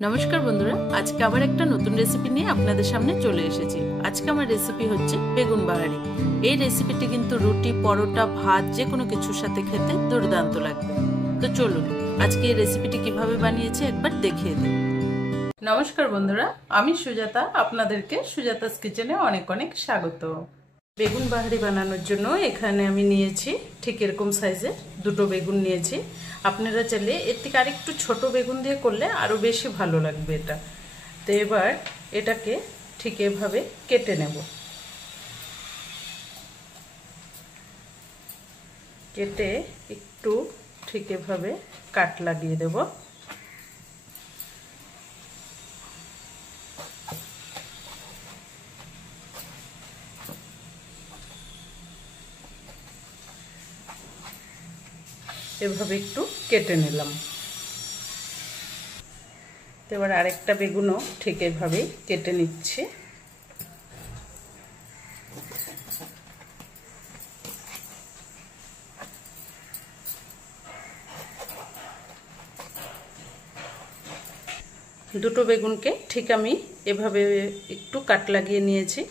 নমস্কার বন্ধুরা, আজকে আবার একটা নতুন রেসিপি নিয়ে আপনাদের সামনে চলে এসেছি। আজকে আমার রেসিপি হচ্ছে বেগুন বাহারি। এই রেসিপিটি কিন্তু রুটি, পরোটা, ভাত যে কোনো কিছুর সাথে খেতে দুর্দান্ত লাগবে। তো চলুন আজকে এই রেসিপিটি কিভাবে বানিয়েছি একবার দেখিয়ে দিই। নমস্কার বন্ধুরা, আমি সুজাতা, আপনাদেরকে সুজাতাস কিচেনে অনেক অনেক স্বাগত। বেগুন বাহারি বানানোর জন্য এখানে আমি নিয়েছি ঠিক এরকম সাইজের দুটো বেগুন নিয়েছি। আপনারা চাইলে এর থেকে আরেকটু ছোট বেগুন দিয়ে করলে আরও বেশি ভালো লাগবে এটা। তো এবার এটাকে ঠিক এভাবে কেটে নেব। কেটে একটু ঠিক এভাবে কাট লাগিয়ে দেব। এভাবে একটু কেটে নিলাম। এবার আরেকটা বেগুনও ঠিক এভাবে কেটে নিচ্ছি। দুটো বেগুনকে ঠিক আমি এভাবে একটু কাট লাগিয়ে নিয়েছি।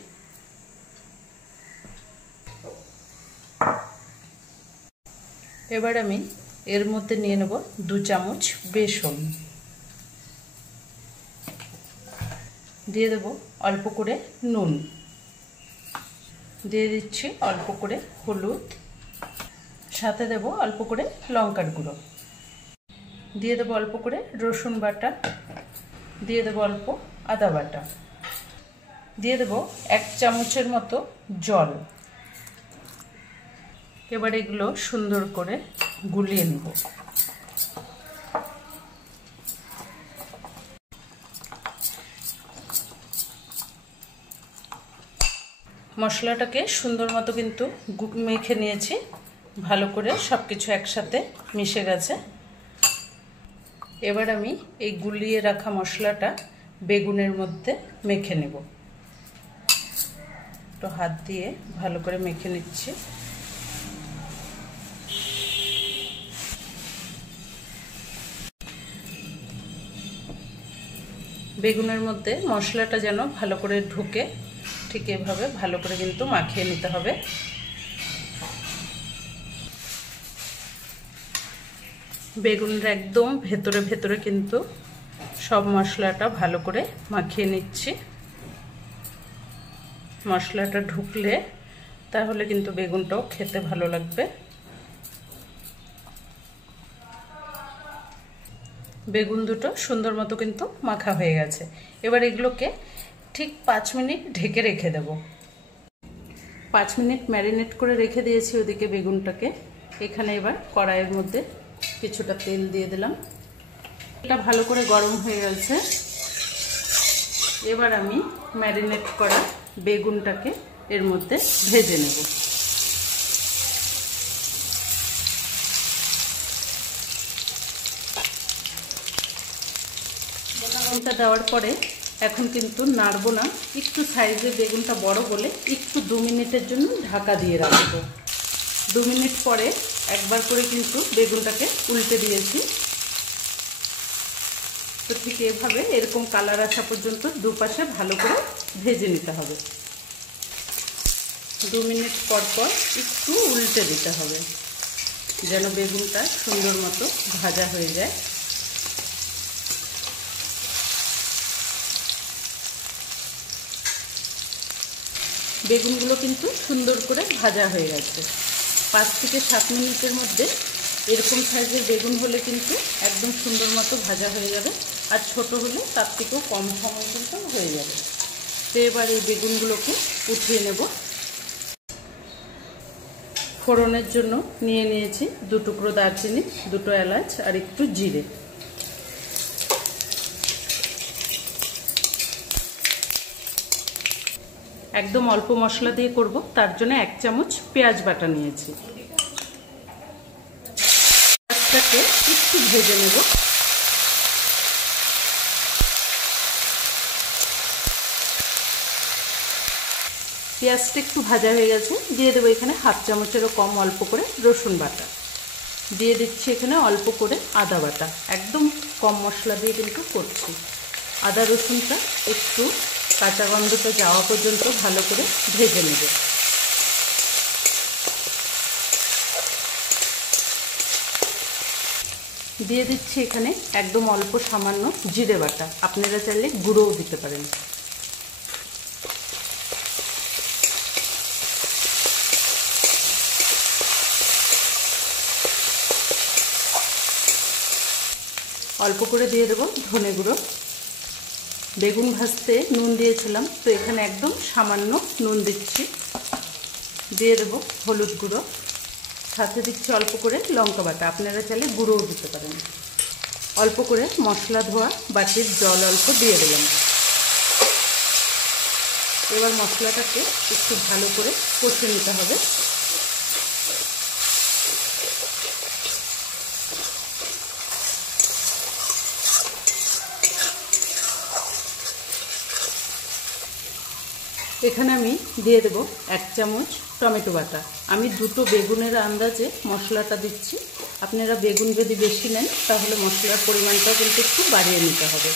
এবার আমি এর মধ্যে নিয়ে নেব 2 চামচ বেসন, দিয়ে দেব অল্প করে নুন, দিয়ে দিচ্ছি অল্প করে হলুদ, সাথে দেব অল্প করে লঙ্কার গুঁড়ো, দিয়ে দেব অল্প করে রসুন বাটা, দিয়ে দেব অল্প আদা বাটা, দিয়ে দেব 1 চামচের মতো জল। এবার এগুলো সুন্দর করে গুলিয়ে নেব। মশলাটাকে সুন্দর মতো কিন্তু মেখে নিয়েছি, ভালো করে সব কিছু একসাথে মিশে গেছে। এবার আমি এই গুলিয়ে রাখা মশলাটা বেগুনের মধ্যে মেখে নেব। তো হাত দিয়ে ভালো করে মেখে নিচ্ছি। বেগুনের মধ্যে মশলাটা যেন ভালো করে ঢুকে, ঠিক এভাবে ভালো করে কিন্তু মাখিয়ে নিতে হবে। বেগুনের একদম ভেতরে ভেতরে কিন্তু সব মশলাটা ভালো করে মাখিয়ে নিচ্ছি। মশলাটা ঢুকলে তাহলে কিন্তু বেগুনটাও খেতে ভালো লাগবে। বেগুন দুটো সুন্দর মতো কিন্তু মাখা হয়ে গেছে। এবার এগুলোকে ঠিক 5 মিনিট ঢেকে রেখে দেব। 5 মিনিট ম্যারিনেট করে রেখে দিয়েছি ওদিকে বেগুনটাকে। এখানে এবার কড়াইয়ের মধ্যে কিছুটা তেল দিয়ে দিলাম। এটা ভালো করে গরম হয়ে গেছে। এবার আমি ম্যারিনেট করা বেগুনটাকে এর মধ্যে ভেজে নেব। বেগুনটা দেওয়ার পরে এখন কিন্তু নাড়বো না, একটু সাইজে বেগুনটা বড় বলে একটু 2 মিনিটের জন্য ঢাকা দিয়ে রাখবো। 2 মিনিট পরে একবার করে কিন্তু বেগুনটাকে উল্টে দিয়েছি। তো ঠিক এভাবে এরকম কালার আসা পর্যন্ত দুপাশে ভালো করে ভেজে নিতে হবে। 2 মিনিট পর পর একটু উল্টে দিতে হবে যেন বেগুনটা সুন্দর মতো ভাজা হয়ে যায়। বেগুনগুলো কিন্তু সুন্দর করে ভাজা হয়ে গেছে। 5 থেকে 7 মিনিটের মধ্যে এরকম সাইজের বেগুন হলে কিন্তু একদম সুন্দর মতো ভাজা হয়ে যাবে, আর ছোট হলে তার থেকেও কম সময় কিন্তু হয়ে যাবে। তো এবার এই বেগুনগুলোকে উঠিয়ে নেব। ফোড়নের জন্য নিয়ে নিয়েছি 2 টুকরো দারচিনি, 2টো এলাচ আর একটু জিরে। একদম অল্প মশলা দিয়ে করব, তার জন্য 1 চামচ পেঁয়াজ বাটা নিয়েছি। পেঁয়াজটাকে একটু ভেজে নেব। পেঁয়াজটা একটু ভাজা হয়ে গেছে, দিয়ে দেবো এখানে 1/2 চামচেরও কম অল্প করে রসুন বাটা, দিয়ে দিচ্ছি এখানে অল্প করে আদা বাটা, একদম কম মশলা দিয়ে কিন্তু করছি। আদা রসুনটা একটু কাঁচা গন্ধটা যাওয়া পর্যন্ত ভালো করে ভেজে নেব। দিয়ে দিচ্ছি এখানে একদম অল্প সামান্য জিরে বাটা, আপনারা চাইলে গুঁড়োও দিতে পারেন। অল্প করে দিয়ে দেবো ধনে গুঁড়ো। বেগুন ভাজতে নুন দিয়েছিলাম, তো এখানে একদম সামান্য নুন দিচ্ছি। দিয়ে দেবো হলুদ গুঁড়ো, সাথে দিচ্ছি অল্প করে লঙ্কা বাটা, আপনারা চাইলে গুঁড়োও দিতে পারেন। অল্প করে মশলা ধোয়া বাটির জল অল্প দিয়ে দিলাম। এবার মশলাটাকে একটু ভালো করে কষে নিতে হবে। এখানে আমি দিয়ে দেব 1 চামচ টমেটো বাটা। আমি 2টো বেগুনের আন্দাজে মশলাটা দিচ্ছি। আপনারা বেগুন যদি বেশি নেন তাহলে মশলার পরিমাণটা কিন্তু একটু বাড়িয়ে নিতে হবে।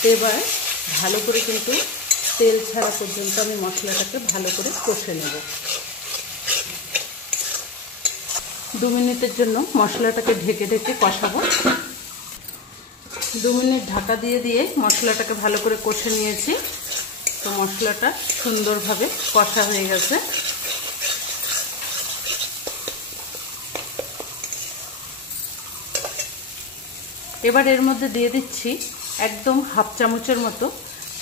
তো এবার ভালো করে কিন্তু তেল ছাড়া পর্যন্ত আমি মশলাটাকে ভালো করে কষে নেব। 2 মিনিটের জন্য মশলাটাকে ঢেকে ঢেকে কষাবো। 2 মিনিট ঢাকা দিয়ে দিয়ে মশলাটাকে ভালো করে কষে নিয়েছি। তো মশলাটা সুন্দরভাবে কষা হয়ে গেছে। এবার এর মধ্যে দিয়ে দিচ্ছি একদম 1/2 চামচের মতো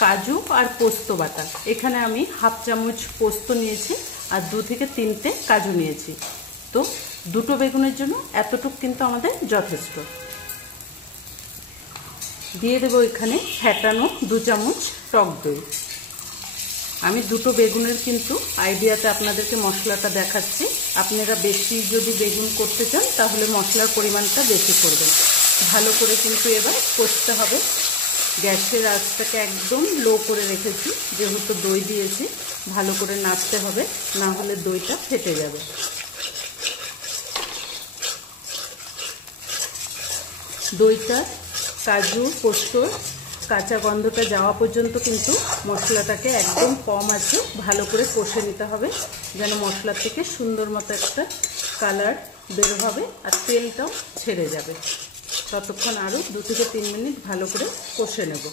কাজু আর পোস্ত বাটা। এখানে আমি 1/2 চামচ পোস্ত নিয়েছি আর 2 থেকে 3টে কাজু নিয়েছি। তো 2টো বেগুনের জন্য এতটুকু কিন্তু আমাদের যথেষ্ট। দিয়ে দেবো এখানে ফ্যাটানো 2 চামচ টক দই। আমি 2টো বেগুনের কিন্তু আইডিয়াতে আপনাদেরকে মশলাটা দেখাচ্ছি। আপনারা বেশি যদি বেগুন করতে চান তাহলে মশলার পরিমাণটা বেশি করবেন। ভালো করে কিন্তু এবার কষতে হবে। গ্যাসের আঁচটাকে একদম লো করে রেখেছি, যেহেতু দই দিয়েছি। ভালো করে নাড়তে হবে, না হলে দইটা ফেটে যাবে। দইটা কাজু পোস্তর কাঁচা গন্ধটা যাওয়া পর্যন্ত কিন্তু মশলাটাকে একদম কম আছে ভালো করে কষে নিতে হবে, যেন মশলা থেকে সুন্দর মতো একটা কালার বের হবে আর তেলটাও ছেড়ে যাবে। ততক্ষণ আরও 2 থেকে 3 মিনিট ভালো করে কষে নেব।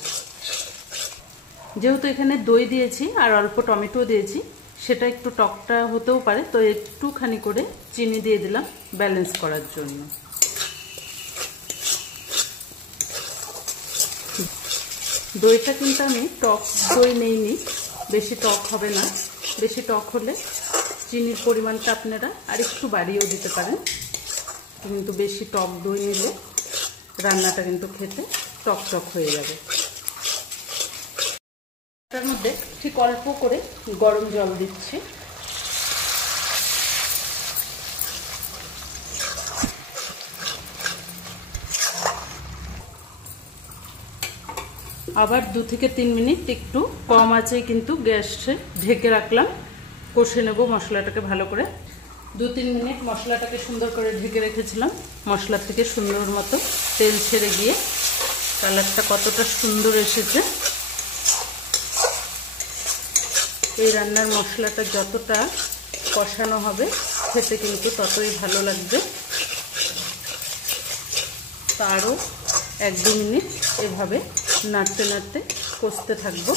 যেহেতু এখানে দই দিয়েছি আর অল্প টমেটো দিয়েছি, সেটা একটু টকটা হতেও পারে, তো একটুখানি করে চিনি দিয়ে দিলাম ব্যালেন্স করার জন্য। দইটা কিন্তু আমি টক দই নেইনি, বেশি টক হবে না। বেশি টক হলে চিনির পরিমাণটা আপনারা আর একটু বাড়িয়েও দিতে পারেন, কিন্তু বেশি টক দই নিলে রান্নাটা কিন্তু খেতে টক টক হয়ে যাবে। তার মধ্যে ঠিক অল্প করে গরম জল দিচ্ছি। আবার 2 থেকে 3 মিনিট একটু কম আঁচে কিন্তু গ্যাসে ঢেকে রাখলাম। কষে নেব মশলাটাকে ভালো করে। 2-3 মিনিট মশলাটাকে সুন্দর করে ঢেকে রেখেছিলাম। মশলা থেকে সুন্দর মতো তেল ছেড়ে গিয়ে কালারটা কতটা সুন্দর এসেছে। এই রান্নার মশলাটা যতটা কষানো হবে খেতে কিন্তু ততই ভালো লাগবে। তো আরও 1-2 মিনিট এভাবে নাড়তে নাড়তে কষতে থাকবো।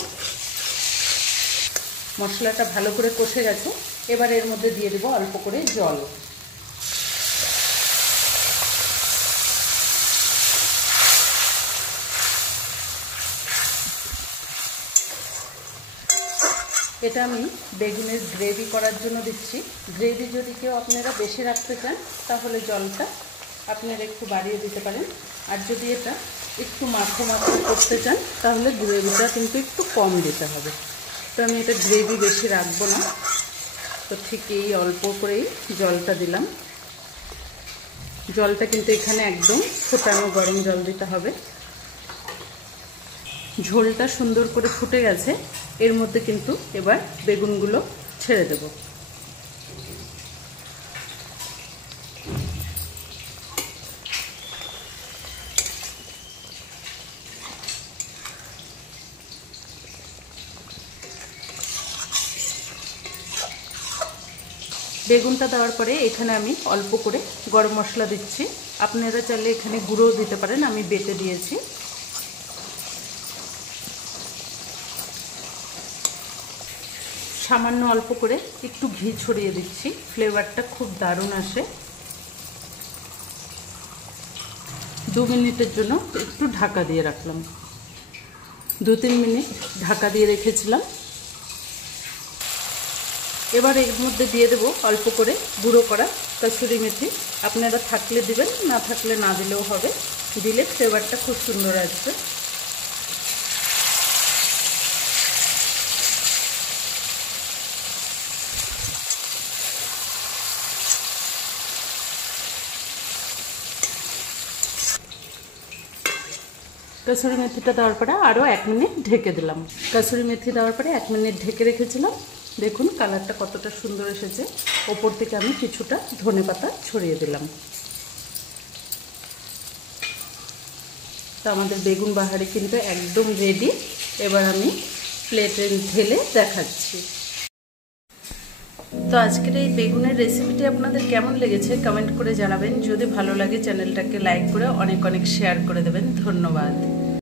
মশলাটা ভালো করে কষে গেছে। এবার এর মধ্যে দিয়ে দেবো অল্প করে জল। এটা আমি বেগুনের গ্রেভি করার জন্য দিচ্ছি। গ্রেভি যদি কেউ আপনারা বেশি রাখতে চান তাহলে জলটা আপনারা একটু বাড়িয়ে দিতে পারেন, আর যদি এটা একটু মাখো মাখো করতে চান তাহলে গ্রেভিটা কিন্তু একটু কম দিতে হবে। তো আমি এটা গ্রেভি বেশি রাখবো না, তো ঠিক এই অল্প করেই জলটা দিলাম। জলটা কিন্তু এখানে একদম ফোটানো গরম জল দিতে হবে। ঝোলটা সুন্দর করে ফুটে গেছে। এর মধ্যে কিন্তু এবার বেগুনগুলো ছেড়ে দেব। বেগুনটা দেওয়ার পরে এখানে আমি অল্প করে গরম মশলা দিচ্ছি। আপনারা চাইলে এখানে গুঁড়োও দিতে পারেন, আমি বেটে দিয়েছি। সামান্য অল্প করে একটু ঘি ছড়িয়ে দিচ্ছি, ফ্লেভারটা খুব দারুণ আসে। 2 মিনিটের জন্য একটু ঢাকা দিয়ে রাখলাম। 2-3 মিনিট ঢাকা দিয়ে রেখেছিলাম। এবার এর মধ্যে দিয়ে দেব অল্প করে গুঁড়ো করা কসুরি মেথি। আপনারা থাকলে দিবেন, না থাকলে না দিলেও হবে, দিলে ফ্লেভারটা খুব সুন্দর আসবে। কসুরি মেথিটা দেওয়ার পরে আরও 1 মিনিট ঢেকে দিলাম। কসুরি মেথি দেওয়ার পরে 1 মিনিট ঢেকে রেখেছিলাম। দেখুন কালারটা কতটা সুন্দর এসেছে। ওপর থেকে আমি কিছুটা ধনেপাতা ছড়িয়ে দিলাম। তো আমাদের বেগুন বাহারি কিন্তু একদম রেডি। এবার আমি প্লেটে ঢেলে দেখাচ্ছি। তো আজকের এই বেগুনের রেসিপিটি আপনাদের কেমন লেগেছে কমেন্ট করে জানাবেন। যদি ভালো লাগে চ্যানেলটাকে লাইক করে অনেক অনেক শেয়ার করে দেবেন। ধন্যবাদ।